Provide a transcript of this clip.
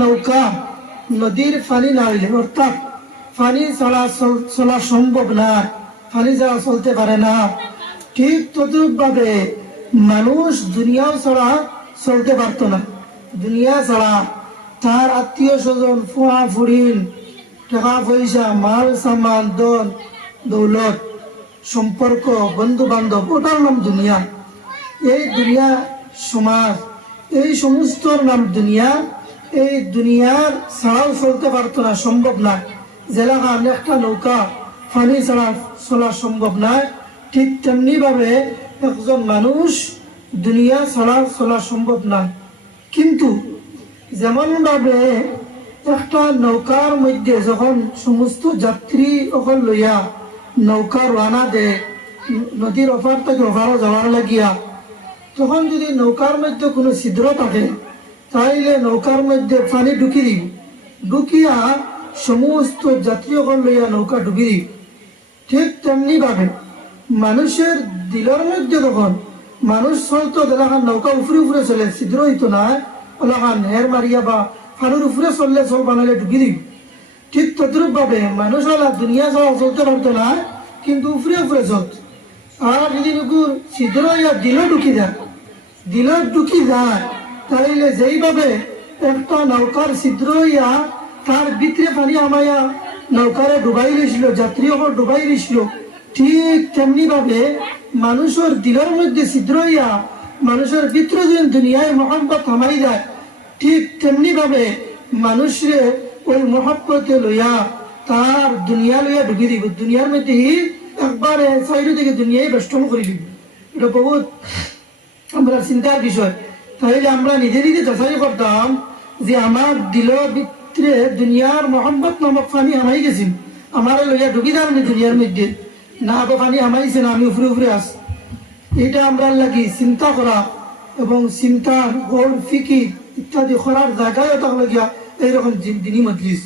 নৌকা, নদীর পানি না হইলে অর্থাৎ পানি চলা চলা সম্ভব না, পানি যাওয়া চলতে পারে না। ঠিক তদ্রুপ ভাবে মানুষ দুনিয়াও ছাড়া চলতে পারতো না। দুনিয়া ছাড়া তার আত্মীয় স্বজন, ফুয়া ফুড়িন টাকা পয়সা, মাল সামান দন দৌলত, সম্পর্ক বন্ধু বান্ধব ওটার নাম দুনিয়া। এই দুনিয়া সমাজ, এই সমস্ত নাম দুনিয়া এই দুনিয়ার ছাড়াও চলতে পারতো না, সম্ভব না। জেলাকা একটা নৌকা পানি ছাড়া চলা সম্ভব না। ঠিক তেমনি ভাবে একজন মানুষ দুনিয়া ছাড়া চলা সম্ভব না। কিন্তু যেমন ভাবে একটা নৌকার মধ্যে যখন সমস্ত যাত্রী অকল লইয়া নৌকা রানা দে নদীর অফার থেকে অফারও যাওয়ার লাগিয়া, তখন যদি নৌকার মধ্যে কোনো ছিদ্র থাকে তাইলে নৌকার মধ্যে পানি ঢুকি দিব ঢুকিয়া সমস্ত যাত্রীসকল লইয়া নৌকা ঢুকি দিব ঠিক তেমনি ভাবে মানুষের দিলের মধ্যে তখন মানুষ চলতো দেখান নৌকা উফরে উফরে চলে, ছিদ্র হইতো না ওলাখান হের মারিয়া বা ফানুর উফরে চললে চল বানালে ঢুকি দিব ঠিক তদ্রুপ ভাবে মানুষ হলা দুনিয়া ছাড়া চলতে পারতো না, কিন্তু উফরে উফরে চলত। আর যদি ছিদ্র ইয়া দিল ঢুকি যায় দিল ঢুকি যায় তাইলে যেইভাবে একটা নৌকার ছিদ্র ইয়া তার ভিতরে পানি আমায়া নৌকারে ডুবাই রয়েছিল যাত্রী ওপর ডুবাই রয়েছিল ঠিক তেমনি ভাবে মানুষের দিলের মধ্যে ছিদ্র ইয়া মানুষের ভিতরে যদি দুনিয়ায় মহব্বত থামাই যায়, ঠিক তেমনি ভাবে মানুষরে ওই মহব্বতে লইয়া তার দুনিয়া লইয়া ঢুকি দিব, দুনিয়ার মধ্যে একবারে সাইড থেকে দুনিয়ায় বেষ্টন করে দিব এটা বহুত আমরা চিন্তার বিষয়। তাহলে আমরা নিজে নিজে যাচাই করতাম যে আমার দিল ভিতরে দুনিয়ার মোহাম্মদ নামক পানি হামাই গেছি আমার লইয়া ঢুকি দাম দুনিয়ার মধ্যে। না তো পানি হামাইছে না, আমি উফরে উফরে আস এটা আমরা লাগি চিন্তা করা এবং চিন্তা গোল ফিকির ইত্যাদি করার জায়গায় তাক লাগিয়া এইরকম দিনই মজলিস।